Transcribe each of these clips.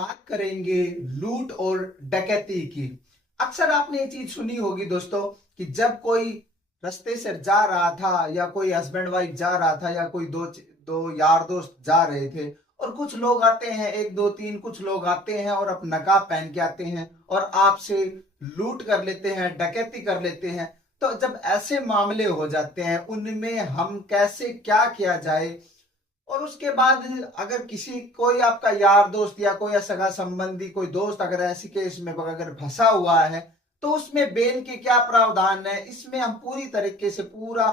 बात करेंगे लूट और डकैती की। अक्सर आपने ये चीज सुनी होगी दोस्तों कि जब कोई रास्ते से जा रहा था या कोई हस्बैंड वाइफ जा रहा था या कोई दो दो यार दोस्त जा रहे थे और कुछ लोग आते हैं, एक दो तीन कुछ लोग आते हैं और अपना नकाब पहन के आते हैं और आपसे लूट कर लेते हैं, डकैती कर लेते हैं। तो जब ऐसे मामले हो जाते हैं उनमें हम कैसे क्या किया जाए, और उसके बाद अगर किसी कोई आपका यार दोस्त या कोई सगा संबंधी कोई दोस्त अगर ऐसी केस में अगर फंसा हुआ है तो उसमें बेल के क्या प्रावधान है, इसमें हम पूरी तरीके से पूरा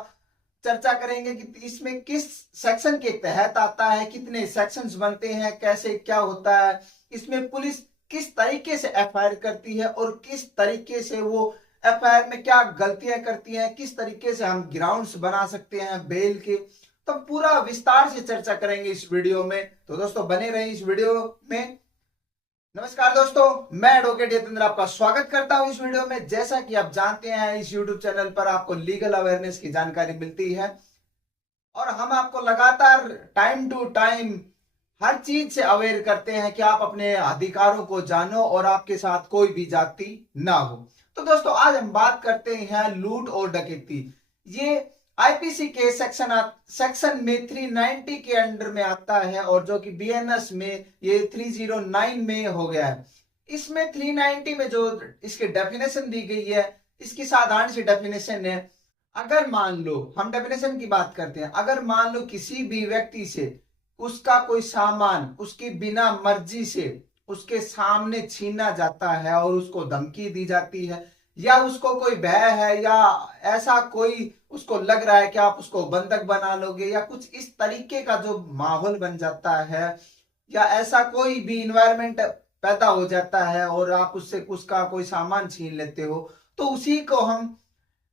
चर्चा करेंगे कि इसमें किस सेक्शन के तहत आता है, कितने सेक्शंस बनते हैं, कैसे क्या होता है, इसमें पुलिस किस तरीके से एफआईआर करती है और किस तरीके से वो एफआईआर में क्या गलतियां करती हैं, किस तरीके से हम ग्राउंड्स बना सकते हैं बेल के। तो पूरा विस्तार से चर्चा करेंगे इस वीडियो में, तो दोस्तों बने रहिए इस वीडियो में। नमस्कार दोस्तों, मैं एडवोकेट यतेंद्र आपका स्वागत करता हूं इस वीडियो में। जैसा कि आप जानते हैं इस यूट्यूब चैनल पर आपको लीगल अवेयरनेस की जानकारी मिलती है और हम आपको लगातार टाइम टू टाइम हर चीज से अवेयर करते हैं कि आप अपने अधिकारों को जानो और आपके साथ कोई भी जाति ना हो। तो दोस्तों आज हम बात करते हैं लूट और डकैती। ये आईपीसी के सेक्शन में 390 के अंडर में आता है और जो कि बीएनएस में ये 309 में हो गया है। इसमें 390 में जो इसकी डेफिनेशन दी गई है, इसकी साधारण सी डेफिनेशन है। अगर मान लो, हम डेफिनेशन की बात करते हैं, अगर मान लो किसी भी व्यक्ति से उसका कोई सामान उसकी बिना मर्जी से उसके सामने छीना जाता है और उसको धमकी दी जाती है या उसको कोई भय है या ऐसा कोई उसको लग रहा है कि आप उसको बंधक बना लोगे या कुछ इस तरीके का जो माहौल बन जाता है या ऐसा कोई भी इन्वायरमेंट पैदा हो जाता है और आप उससे उसका कोई सामान छीन लेते हो, तो उसी को हम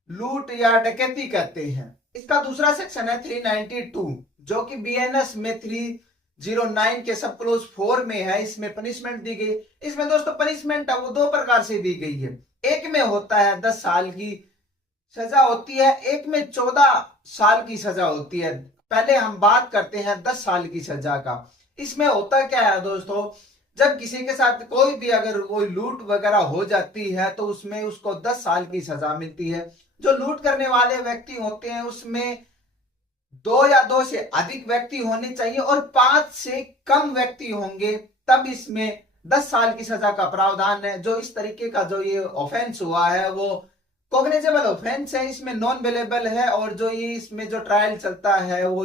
लूट या डकैती कहते हैं। इसका दूसरा सेक्शन है 392 जो कि बीएनएस में 309 के सब क्लोज 4 में है। इसमें पनिशमेंट दी गई। इसमें दोस्तों पनिशमेंट है वो दो प्रकार से दी गई है। एक में होता है 10 साल की सजा होती है, एक में 14 साल की सजा होती है। पहले हम बात करते हैं 10 साल की सजा का। इसमें होता क्या है दोस्तों, जब किसी के साथ कोई भी अगर कोई लूट वगैरह हो जाती है तो उसमें उसको 10 साल की सजा मिलती है। जो लूट करने वाले व्यक्ति होते हैं उसमें दो या दो से अधिक व्यक्ति होने चाहिए और 5 से कम व्यक्ति होंगे, तब इसमें 10 साल की सजा का प्रावधान है। जो इस तरीके का जो ये ऑफेंस हुआ है वो कॉग्निजेबल ऑफेंस है, इसमें नॉन बेलेबल है और जो ये इसमें जो ट्रायल चलता है वो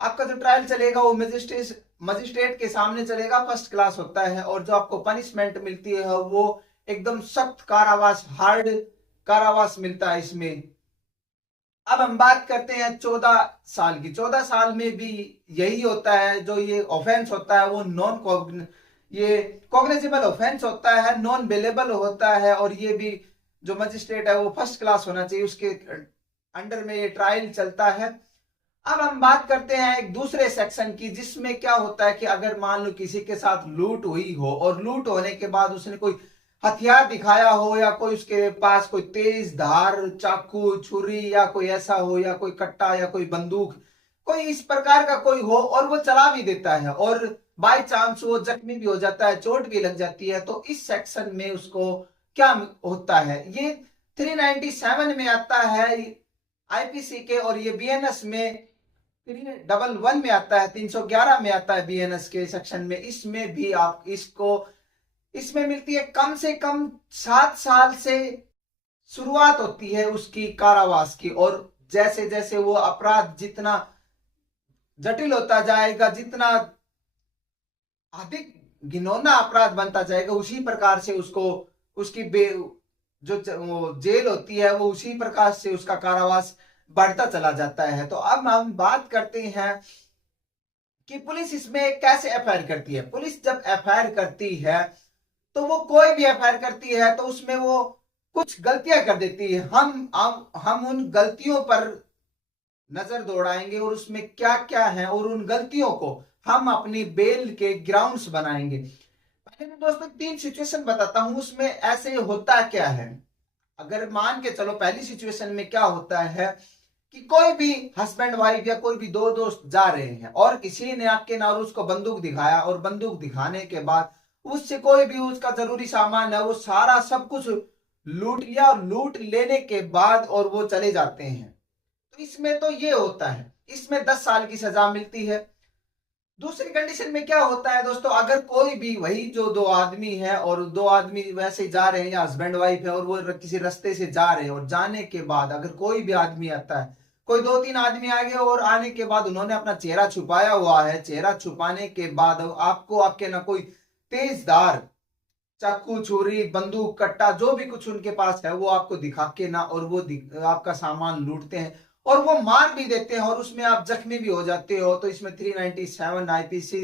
आपका जो ट्रायल चलेगा वो मजिस्ट्रेट के सामने चलेगा, फर्स्ट क्लास होता है। और जो आपको पनिशमेंट मिलती है वो एकदम सख्त कारावास, हार्ड कारावास मिलता है इसमें। अब हम बात करते हैं 14 साल की। 14 साल में भी यही होता है, जो ये ऑफेंस होता है वो ये कॉग्निजेबल ऑफेंस होता है, नॉन बेलेबल होता है और ये भी जो मजिस्ट्रेट है वो फर्स्ट क्लास होना चाहिए, उसके अंडर में ये ट्रायल चलता है। अब हम बात करते हैं एक दूसरे सेक्शन की जिसमें क्या होता है कि अगर मान लो किसी के साथ लूट हुई हो और लूट होने के बाद उसने कोई हथियार दिखाया हो या कोई उसके पास कोई तेज धार चाकू छुरी या कोई ऐसा हो या कोई कट्टा या कोई बंदूक, कोई इस प्रकार का कोई हो और वो चला भी देता है और बाय चांस वो जख्मी भी हो जाता है, चोट भी लग जाती है, तो इस सेक्शन में उसको क्या होता है, ये 397 में आता है आईपीसी के और ये बीएनएस में 311 में आता है, 311 में आता है बीएनएस के सेक्शन में। इसमें भी आप इसको इसमें मिलती है कम से कम 7 साल से शुरुआत होती है उसकी कारावास की और जैसे जैसे वो अपराध जितना जटिल होता जाएगा, जितना अधिक घिनौना अपराध बनता जाएगा, उसी प्रकार से उसको उसकी जो जेल होती है वो उसी प्रकार से उसका कारावास बढ़ता चला जाता है। तो अब हम बात करते हैं कि पुलिस इसमें कैसे एफआईआर करती है। पुलिस जब एफआईआर करती है तो वो कोई भी एफआईआर करती है तो उसमें वो कुछ गलतियां कर देती है। हम उन गलतियों पर नजर दौड़ाएंगे और उसमें क्या क्या है और उन गलतियों को हम अपनी बेल के ग्राउंड्स बनाएंगे। पहले मैं दोस्तों 3 सिचुएशन बताता हूं उसमें ऐसे होता क्या है। अगर मान के चलो पहली सिचुएशन में क्या होता है कि कोई भी हस्बैंड वाइफ या कोई भी दो दोस्त जा रहे हैं और किसी ने आपके ना उसको बंदूक दिखाया और बंदूक दिखाने के बाद उससे कोई भी उसका जरूरी सामान है वो सारा सब कुछ लूट लिया और लूट लेने के बाद और वो चले जाते हैं, तो इसमें तो ये होता है, इसमें 10 साल की सजा मिलती है। दूसरी कंडीशन में क्या होता है दोस्तों, अगर कोई भी वही जो दो आदमी है और दो आदमी वैसे जा रहे हैं या हस्बैंड वाइफ है और वो किसी रास्ते से जा रहे हैं और जाने के बाद अगर कोई भी आदमी आता है, कोई 2-3 आदमी आ गए और आने के बाद उन्होंने अपना चेहरा छुपाया हुआ है, चेहरा छुपाने के बाद आपको आपके ना कोई तेजधार चाकू छुरी बंदूक कट्टा जो भी कुछ उनके पास है वो आपको दिखा के ना और वो आपका सामान लूटते हैं और वो मार भी देते हैं और उसमें आप जख्मी भी हो जाते हो, तो इसमें 397 आईपीसी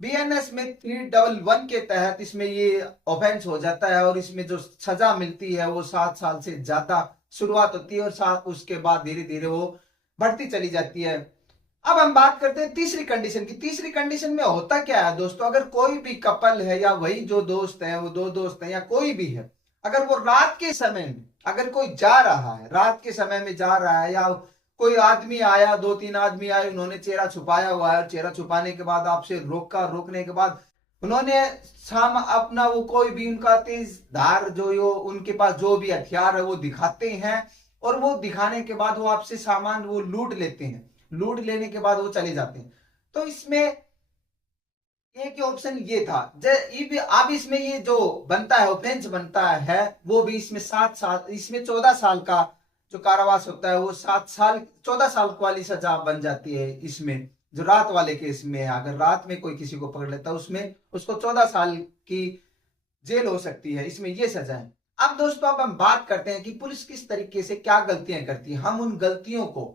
बीएनएस में 311 के तहत इसमें ये ऑफेंस हो जाता है और इसमें जो सजा मिलती है वो 7 साल से ज्यादा शुरुआत होती है और साथ उसके बाद धीरे धीरे वो बढ़ती चली जाती है। अब हम बात करते हैं तीसरी कंडीशन की। तीसरी कंडीशन में होता क्या है दोस्तों, अगर कोई भी कपल है या वही जो दोस्त है वो दो दोस्त है या कोई भी है, अगर वो रात के समय में अगर कोई जा रहा है, रात के समय में जा रहा है या कोई आदमी आया, 2-3 आदमी आए, उन्होंने चेहरा छुपाया हुआ है, चेहरा छुपाने के बाद आपसे रोका, रोकने के बाद उन्होंने साम अपना वो कोई भी उनका तेज धार जो यो उनके पास जो भी हथियार है वो दिखाते हैं और वो दिखाने के बाद वो आपसे सामान वो लूट लेते हैं, लूट लेने के बाद वो चले जाते हैं। तो इसमें एक ऑप्शन ये था। अब इसमें ये जो बनता है ऑफेंस बनता है वो भी इसमें 7 साल, इसमें 14 साल का जो कारावास होता है वो 7 साल 14 साल वाली सजा बन जाती है। इसमें जो रात वाले केस में है, अगर रात में कोई किसी को पकड़ लेता है उसमें उसको 14 साल की जेल हो सकती है, इसमें ये सजा है। अब दोस्तों अब हम बात करते हैं कि पुलिस किस तरीके से क्या गलतियां करती है। हम उन गलतियों को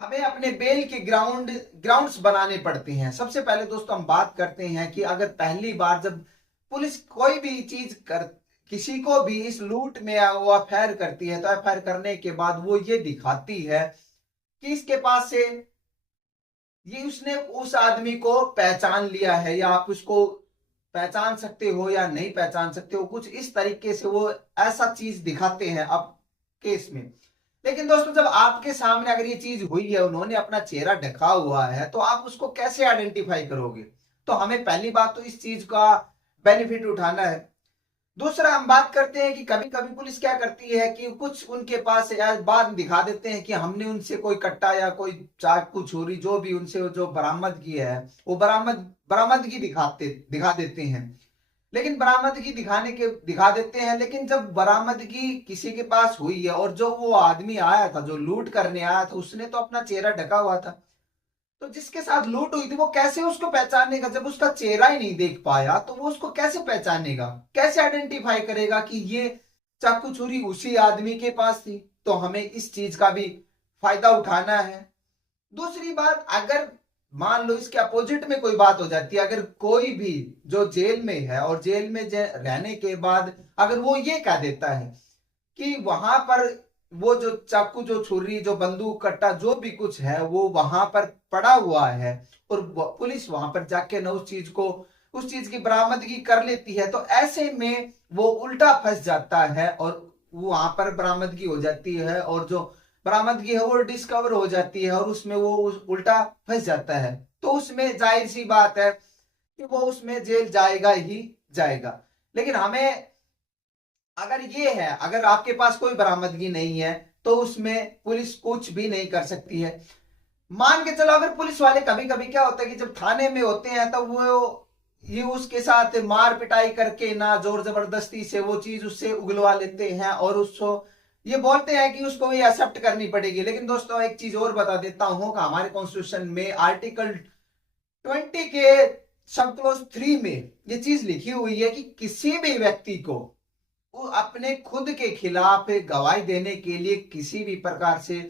हमें अपने बेल के ग्राउंड्स बनाने पड़ते हैं। सबसे पहले दोस्तों हम बात करते हैं कि अगर पहली बार जब पुलिस कोई भी चीज कर किसी को भी इस लूट में वो एफआईआर करती है तो एफआईआर करने के बाद वो ये दिखाती है कि इसके पास से ये उसने उस आदमी को पहचान लिया है या आप उसको पहचान सकते हो या नहीं पहचान सकते हो, कुछ इस तरीके से वो ऐसा चीज दिखाते हैं अब केस में। लेकिन दोस्तों जब आपके सामने अगर ये चीज हुई है, उन्होंने अपना चेहरा ढका हुआ है, तो आप उसको कैसे आइडेंटिफाई करोगे। तो हमें पहली बात तो इस चीज का बेनिफिट उठाना है। दूसरा हम बात करते हैं कि कभी कभी पुलिस क्या करती है कि कुछ उनके पास बाद में दिखा देते हैं कि हमने उनसे कोई कट्टा या कोई चाकू छुरी जो भी उनसे जो बरामद किया है वो बरामदगी दिखा देते हैं। लेकिन बरामदगी दिखा देते हैं, लेकिन जब बरामदगी किसी के पास हुई है और जो वो आदमी आया था जो लूट करने आया था उसने तो अपना चेहरा ढका हुआ था, तो जिसके साथ लूट हुई थी वो कैसे उसको पहचानेगा। जब उसका चेहरा ही नहीं देख पाया तो वो उसको कैसे पहचानेगा, कैसे आइडेंटिफाई करेगा कि ये चाकू छुरी उसी आदमी के पास थी। तो हमें इस चीज का भी फायदा उठाना है। दूसरी बात, अगर मान लो इसके अपोजिट में कोई बात हो जाती है, अगर कोई भी जो जेल में है और जेल में रहने के बाद अगर वो ये कह देता है कि वहां पर वो जो चाकू जो छुरी जो बंदूक कट्टा जो भी कुछ है वो वहां पर पड़ा हुआ है और पुलिस वहां पर जाके ना उस चीज की बरामदगी कर लेती है, तो ऐसे में वो उल्टा फंस जाता है और वहां पर बरामदगी हो जाती है और जो बरामदगी है वो डिस्कवर हो जाती है और उसमें वो उल्टा फंस जाता है। तो उसमें जाहिर सी बात है कि वो उसमें जेल जाएगा ही जाएगा। लेकिन हमें अगर ये है, अगर आपके पास कोई बरामदगी नहीं है तो उसमें पुलिस कुछ भी नहीं कर सकती है। मान के चलो अगर पुलिस वाले कभी कभी क्या होता है कि जब थाने में होते हैं तो वो ये उसके साथ मार पिटाई करके ना जोर जबरदस्ती से वो चीज उससे उगलवा लेते हैं और उसको ये बोलते हैं कि उसको ये एक्सेप्ट करनी पड़ेगी। लेकिन दोस्तों एक चीज और बता देता हूं कि हमारे कॉन्स्टिट्यूशन में आर्टिकल 20 के सब क्लोज 3 में ये चीज लिखी हुई है कि किसी भी व्यक्ति को अपने खुद के खिलाफ गवाही देने के लिए किसी भी प्रकार से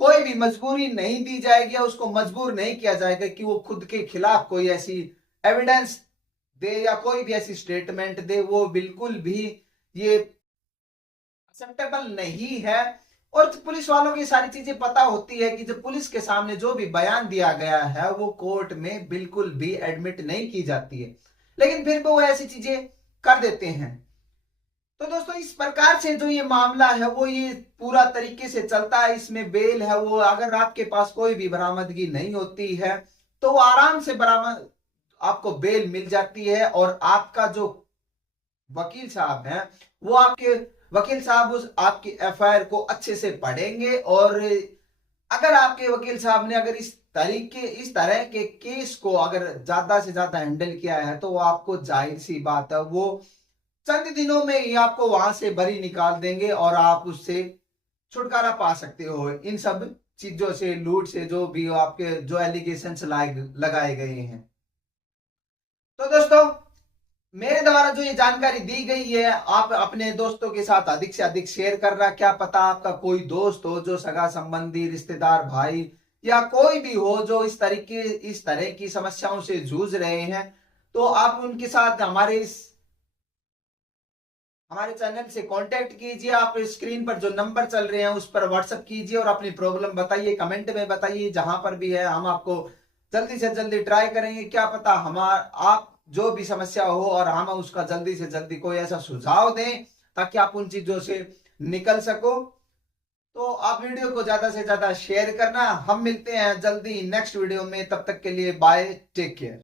कोई भी मजबूरी नहीं दी जाएगी या उसको मजबूर नहीं किया जाएगा कि वो खुद के खिलाफ कोई ऐसी एविडेंस दे या कोई भी ऐसी स्टेटमेंट दे। वो बिल्कुल भी ये एक्सेप्टेबल नहीं है। और पुलिस वालों की सारी चीजें पता होती है कि जब पुलिस के सामने जो भी बयान दिया गया है वो कोर्ट में बिल्कुल भी एडमिट नहीं की जाती है, लेकिन फिर वो ऐसी चीजें कर देते हैं। तो दोस्तों इस प्रकार से जो ये मामला है वो ये पूरा तरीके से चलता है। इसमें बेल है वो, अगर आपके पास कोई भी बरामदगी नहीं होती है तो वो आराम से बरामद आपको बेल मिल जाती है। और आपका जो वकील साहब हैं वो आपके वकील साहब उस आपकी एफआईआर को अच्छे से पढ़ेंगे। और अगर आपके वकील साहब ने अगर इस तरह के केस को अगर ज्यादा से ज्यादा हैंडल किया है तो वो आपको जाहिर सी बात है वो चंद दिनों में ही आपको वहां से बरी निकाल देंगे और आप उससे छुटकारा पा सकते हो इन सब चीजों से, लूट से, जो भी आपके जो एलिगेशन लगाए गए हैं। तो दोस्तों मेरे द्वारा जो ये जानकारी दी गई है आप अपने दोस्तों के साथ अधिक से अधिक शेयर करना। क्या पता आपका कोई दोस्त हो जो सगा संबंधी, रिश्तेदार, भाई या कोई भी हो जो इस तरह की समस्याओं से जूझ रहे हैं, तो आप उनके साथ हमारे चैनल से कांटेक्ट कीजिए। आप स्क्रीन पर जो नंबर चल रहे हैं उस पर व्हाट्सएप कीजिए और अपनी प्रॉब्लम बताइए, कमेंट में बताइए, जहां पर भी है हम आपको जल्दी से जल्दी ट्राई करेंगे। क्या पता आप जो भी समस्या हो और हम उसका जल्दी से जल्दी कोई ऐसा सुझाव दें ताकि आप उन चीजों से निकल सको। तो आप वीडियो को ज्यादा से ज्यादा शेयर करना। हम मिलते हैं जल्दी नेक्स्ट वीडियो में, तब तक के लिए बाय, टेक केयर।